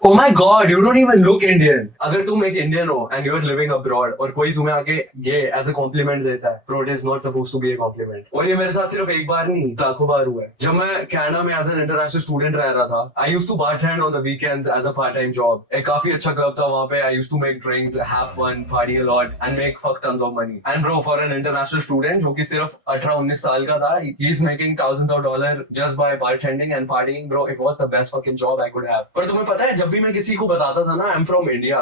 Oh my God, you don't even look Indian. अगर तुम एक इंडियन हो and you're living abroad और कोई तुम्हें आके ये as a compliment देता है, bro, it is not supposed to be a compliment. और ये मेरे साथ सिर्फ एक बार नहीं, लाखों बार हुआ है. जब मैं कनाडा में as an international student रह रहा था, I used to bartend on the weekends as a part-time job. एक काफी अच्छा क्लब था वहाँ पे. I used to make drinks, have fun, party a lot, and make fuck tons of money. And bro, for an international student जो कि सिर्फ 18-19 साल का था, he's making thousands of dollars just by bartending and partying. Bro, it was the best fucking job I could have. पर तुम्हें पता है जब भी मैं किसी को बताता था ना आई एम फ्रॉम इंडिया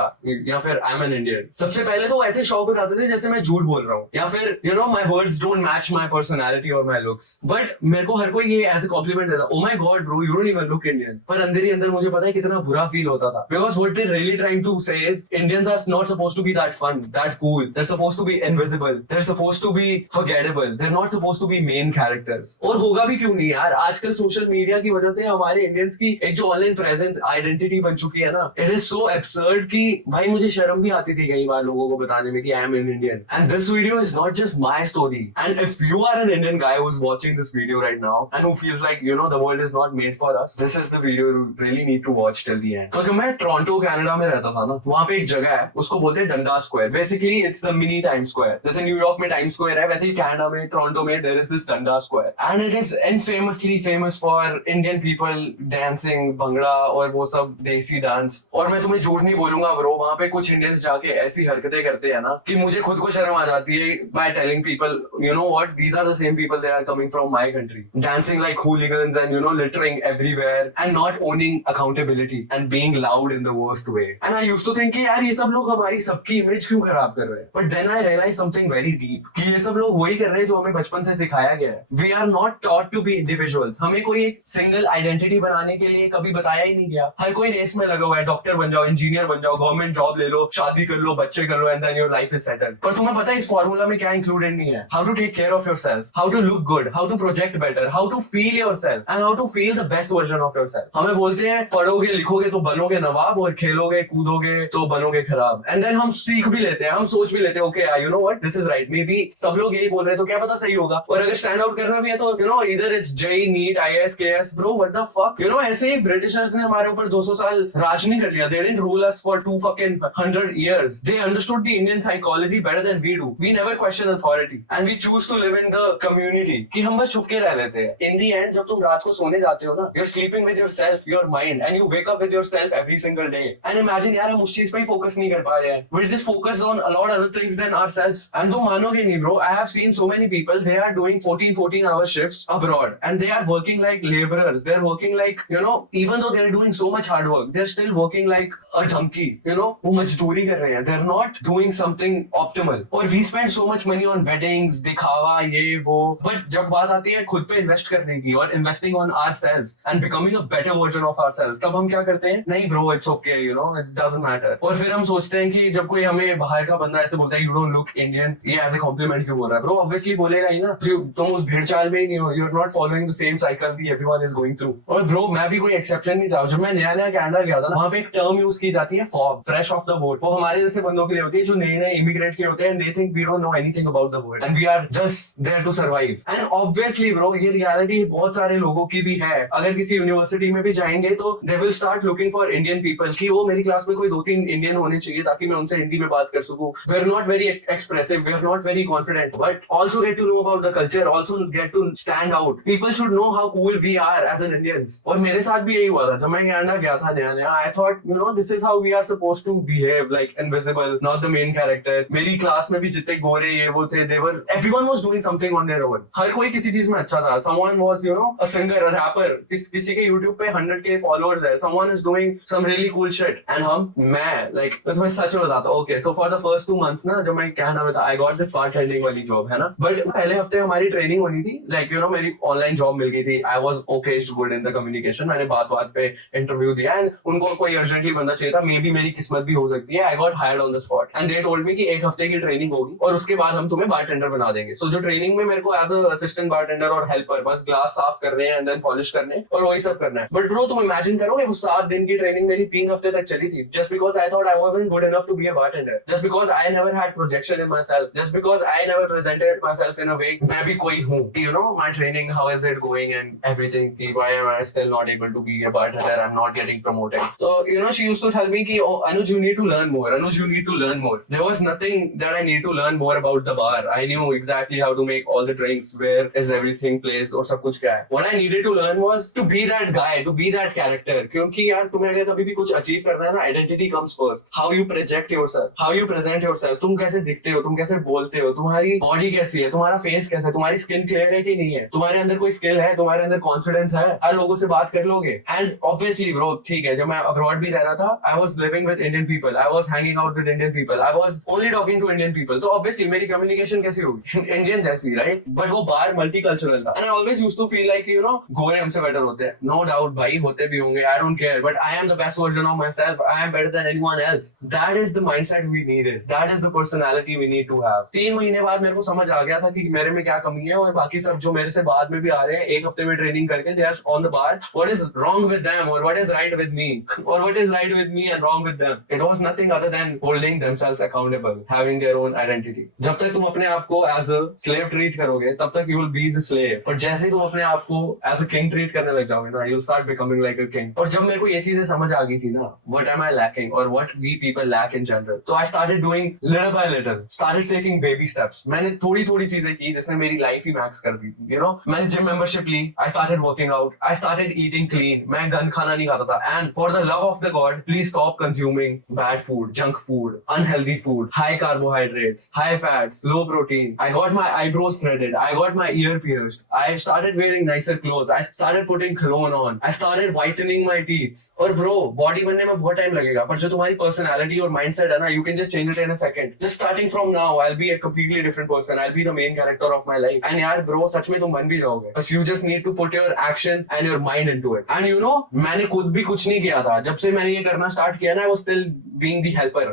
या फिर आई एम एन इंडियन, सबसे पहले तो ऐसे शौक बताते थे जैसे मैं झूठ बोल रहा हूँ या फिर you know my words don't match my personality और माय लुक्स. बट मेरे को हर कोई ये एज ए कॉम्प्लीमेंट देता, oh my God bro, you don't even look Indian. पर अंदर ही अंदर मुझे पता है कितना बुरा फील होता था, because what they really trying to say is Indians are not supposed to be that fun, that cool, they are supposed to be invisible, they are supposed to be forgettable, they are not supposed to be main characters. और होगा भी क्यों नहीं यार, आजकल social media की वजह से हमारे इंडियंस की एक जो ऑनलाइन प्रेजेंस आइडेंटिटी बन चुकी है ना, इट इज सो एब्सर्ड कि भाई मुझे शर्म भी आती थी कई बार लोगों को बताने में कि I am an Indian. And this video is not just my story. And if you are an Indian guy who is watching this video right now and who feels like you know the world is not made for us, this is the video you really need to watch till the end. तो जब मैं Toronto Canada में रहता था ना, वहां पे एक जगह है उसको बोलते हैं Dundas square. Basically it's the mini time square. जैसे न्यूयॉर्क में टाइम स्क्वायर है, वैसे ही कनाडा में टोरंटो में there is this Dundas square. And it is infamously famous for Indian people dancing bhangra और वो सब देसी डांस. और मैं तुम्हें झूठ नहीं बोलूंगा ब्रो, वहां पे कुछ इंडियंस जाके ऐसी हरकतें करते हैं ना कि मुझे खुद को शर्म आ जाती है by telling people you know what, these are the same people they are coming from my country, dancing like hooligans and you know littering everywhere and not owning accountability and being loud in the worst way. And I used to think कि यार ये सब लोग हमारी सबकी इमेज क्यों खराब कर रहे हैं. But then I realise something very deep कि ये सब लोग वही कर रहे हैं जो हमें बचपन से सिखाया गया है. We are not taught to be individuals. हमें कोई एक सिंगल आइडेंटिटी बनाने के लिए कभी बताया ही नहीं गया. हर कोई रेस में लगा हुआ है, डॉक्टर बन जाओ, इंजीनियर बन जाओ, गवर्नमेंट जॉब ले लो, शादी कर लो, बच्चे कर लो, and then your life is settled. पर तुम्हें पता है इस फॉर्मूला में क्या इंक्लूडेड नहीं है? How to take care of yourself, how to look good, how to project better, how to feel yourself and how to feel the best version of yourself. हमें बोलते हैं पढ़ोगे लिखोगे तो बनोगे नवाब और खेलोगे कूदोगे तो बनोगे खराब. एंड देन हम सीख भी लेते हैं, हम सोच भी लेते हैं okay you know what, this is right, may be सब लोग यही बोल रहे हैं तो क्या पता सही होगा. और अगर स्टैंड आउट करना भी है तो यू नो इधर it's JEE NEET IAS KS. Bro what the fuck, you know ऐसे ही ब्रिटिशर्स ने हमारे ऊपर 200 साल राज नहीं कर लिया. They didn't rule us for 200 years. They understood the Indian psychology better than we do. We never question authority and we choose to live in the community कि हम बस छुप के रह लेते हैं. In the end जब तुम रात को सोने जाते हो ना, you're sleeping with yourself, your mind, and you wake up with yourself every single day. And imagine यार हम उस चीज पे ही focus नहीं कर पा रहे हैं. We're just focused on a lot other things than ourselves. And तुम मानोगे नहीं bro, I have seen so many people, they are doing 14 hour shifts abroad and they are working like laborers. They're working like, you know, even though they're doing so much hard work, they're still working like a donkey, you know, वो मजदूरी कर रहे हैं. They're not doing something optimal. और we spend so much money on weddings, दिखावा ये वो. But जब बात आती है खुद पे इन्वेस्ट करने की और investing on ourselves and becoming a better version of ourselves, तब हम क्या करते हैं? नहीं bro, it's okay, you know, it doesn't matter. और फिर हम सोचते हैं कि जब कोई हमें बाहर का बंदा ऐसे बोलता है you don't look Indian, ये ऐसे compliment क्यों बोल रहा है? Bro, obviously बोलेगा ही ना. तुम उस भीड़ चाल में ही नहीं हो. You're not following the same cycle that everyone is going through. और bro, मैं भी कोई exception नहीं था. जब मैं नया कनाडा गया था ना, वहाँ पे एक टर्म यूज की जाती है FOB, fresh off the boat. वो हमारे जैसे बंदों के लिए होती है जो नए इमिग्रेंट के होते हैं. They think we don't know anything about the world and we are just there to survive. And obviously bro, ये reality बहुत सारे लोगों की भी है. अगर किसी यूनिवर्सिटी में भी जाएंगे तो they will start looking for Indian people कि वो मेरी क्लास में कोई 2-3 इंडियन होने चाहिए ताकि मैं उनसे हिंदी में बात कर सकूं. We are not very expressive, we are not very confident, but also get to know about the culture, also get to stand out. People should know how cool we are as an Indians. और मेरे साथ भी यही हुआ था जब मैं कनाडा गया था नया. I thought you know this is how we are supposed to behave, like invisible, not the main character. मेरी क्लास में भी जितने गोरे ये वो थे, they were, everyone was doing something on their own. हर कोई किसी चीज में अच्छा था. Someone was you know a singer, a rapper. किसी के YouTube पे 100k followers है. Someone is doing some really cool shit. And मैं like मैं तुम्हें सच में बताता हूँ. Okay, so for the first 2 months ना जब मैं कनाडा में था, I got this bartending वाली job है ना. But पहले हफ्ते हमारी ट्रेनिंग होनी थी. Like you know मेरी ऑनलाइन जॉब मिल गई थी. I was okay, good in the communication. मैंने बात पे इंटरव्यू दिया and उनको कोई अर्जेंटली बंदा चाहिए था. मे बी मेरी किस्मत भी हो सकती है. I got hired on the spot and they told me कि 1 हफ्ते की ट्रेनिंग होगी और उसके बाद हम तुम्हें बारटेंडर बना देंगे. सो जो ट्रेनिंग में मेरे को एज अ असिस्टेंट बारटेंडर और हेल्पर बस ग्लास साफ करने हैं एंड देन पॉलिश करने और वही सब करना है. बट ब्रो तुम इमेजिन करो वो 7 दिन की ट्रेनिंग मेरी 3 हफ्ते तक चली थी. Just because I thought I wasn't good enough to be a bartender, just because I never had projection in my self, just because I never presented my self in a way मैं भी कोई हूँ. You know my training, how is it going and everything. Why am I still not able to be a bartender? I am not getting promoted. promoting. So, you know, she used to tell me ki, oh, Anuj, you need to learn more. Anuj, you need to learn more. There was nothing that I need to learn more about the bar. I knew exactly how to make all the drinks, where is everything placed और सब कुछ क्या है. What I needed to learn was to be that guy, to be that character. क्योंकि यार तुम्हें अगर कभी भी कुछ अचीव करना है ना, identity comes first. How you project yourself, how you present yourself. तुम कैसे दिखते हो, तुम कैसे बोलते हो, तुम्हारी बॉडी कैसी है, तुम्हारा फेस कैसा है, तुम्हारी स्किन क्लियर है कि नहीं है, तुम्हारे अंदर कोई स्किल है, तुम्हारे अंदर कॉन्फिडेंस है, हर लोगों से बात कर लोगे. एंड ऑब्वियसली ब्रो, ठीक है, जब मैं अब्रॉड भी रह रहा था, I was living with Indian people, I was hanging out with Indian people, I was only talking to Indian people. तो ऑब्वियसली मेरी कम्युनिकेशन कैसी होगी, इंडियन जैसी, राइट? बट वो बार मल्टीकल्चरल था. And I always used to feel like, you know, गोरे हमसे बेटर होते हैं. नो डाउट भाई, होते भी होंगे, I don't care, but I am the best version of myself. I am better than anyone else. That is the mindset we needed. That is the personality we need to have. 3 महीने बाद मेरे को समझ आ गया था कि मेरे में क्या कमी है, और बाकी सब जो मेरे से बाद में भी आ रहे हैं, एक हफ्ते में ट्रेनिंग करके, they are on the bar. What is wrong with them, or what is right with me, or what is right with me and wrong with them? It was nothing other than holding themselves accountable, having their own identity. जब तक तुम अपने आप को as a slave treat करोगे, तब तक you will be the slave. और जैसे ही तुम अपने आप को as a king treat करने लग जाओगे ना, you'll start becoming like a king. और जब मेरे को ये चीजें समझ आ गई थी ना, what am I lacking, or what we people lack in general, so I started doing little by little, started taking baby steps. मैंने थोड़ी थोड़ी चीजें की जिसने मेरी लाइफ ही मैक्स कर दी. You know, मैंने जिम मेंबरशिप ली, I started working out, I started eating clean. मैं गंद खाना नहीं खाता था. And for the love of the God, please stop consuming bad food, junk food, unhealthy food, high carbohydrates, high fats, low protein. I got my eyebrows threaded. I got my ear pierced. I started wearing nicer clothes. I started putting cologne on. I started whitening my teeth. और bro, body बनने में बहुत टाइम लगेगा, पर जो तुम्हारी personality और mindset है ना, you can just change it in a second. Just starting from now, I'll be a completely different person. I'll be the main character of my life. And यार bro, सच में तुम बन भी जाओगे. But you just need to put your action and your mind into it. And you know, मैंने खुद भी कुछ नहीं किया था. जब से मैंने ये करना स्टार्ट किया ना, I was still being the helper.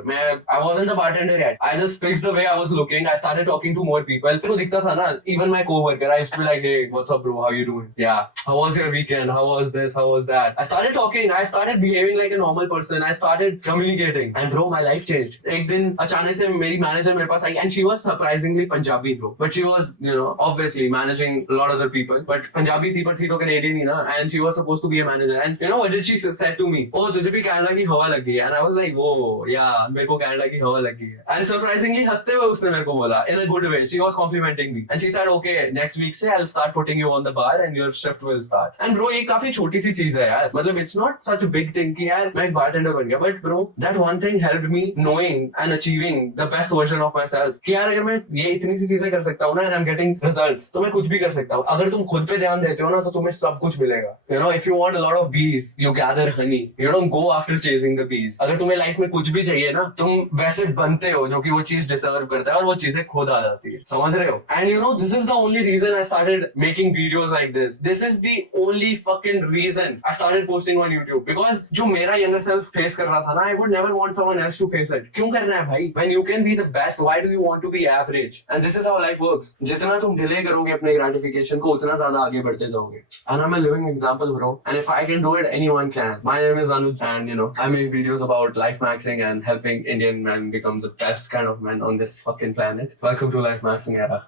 I wasn't the bartender yet. I just fixed the way I was looking. I started talking to more people. मेरे को दिखता था ना, even my coworker, I used to be like, hey, what's up bro, how you doing? Yeah, how was your weekend? How was this? How was that? I started talking. I started behaving like a normal person. I started communicating. And bro, my life changed. एक दिन अचानक से मेरी मैनेजर मेरे पास आई, and she was surprisingly Punjabi bro. But she was, you know, obviously managing a lot of other people. But Punjabi थी, but थी तो Canadian ही ना. And she was supposed to be a manager. And you know what did she said to me? Oh, तुझे भी कनाडा की हवा लग गई है. And I was like, oh yeah, मेरे को कनाडा की हवा लग गई है. And surprisingly हंसते हुए उसने मेरे को बोला, in a good way. She was complimenting me. And she said, okay, next week से I'll start putting you on the bar and your shift will start. And bro, ये काफी छोटी सी चीज है यार. मतलब it's not such a big thing कि यार मैं एक bartender बन गया. But bro, that one thing helped me knowing and achieving the best version of myself. कि यार अगर मैं ये इतनी सी चीजें कर सकता हूँ ना, and I'm getting results, तो मैं कुछ भी कर सकता हूँ. अगर तुम खुद पे ध्यान देते हो ना, तो तुम्हें सब कुछ मिलेगा. You know, if you want a lot of bees, you gather honey. You don't go after chasing the bees. अगर तुम्हें लाइफ में कुछ भी चाहिए ना, तुम वैसे बनते हो जो कि वो चीज डिजर्व करता है, और वो चीजें खुद आ जाती है. समझ रहे हो? And you know, this is the only reason I started making videos like this. This is the only fucking reason I started posting on YouTube. Because जो मेरा younger self face कर रहा था ना, I would never want someone else to face it. क्यों करना है भाई? When you can be the best, why do you want to be average? And this is how life works. जितना तुम delay करोगे अपने gratification को, उतना ज्यादा आगे बढ़ते जाओगे. And I'm a living example, bro. And if I can do it, anyone can. My name is Anuj, and you know, I make videos about life maxing and helping Indian men become the best kind of men on this fucking planet. Welcome to Life Maxing Era.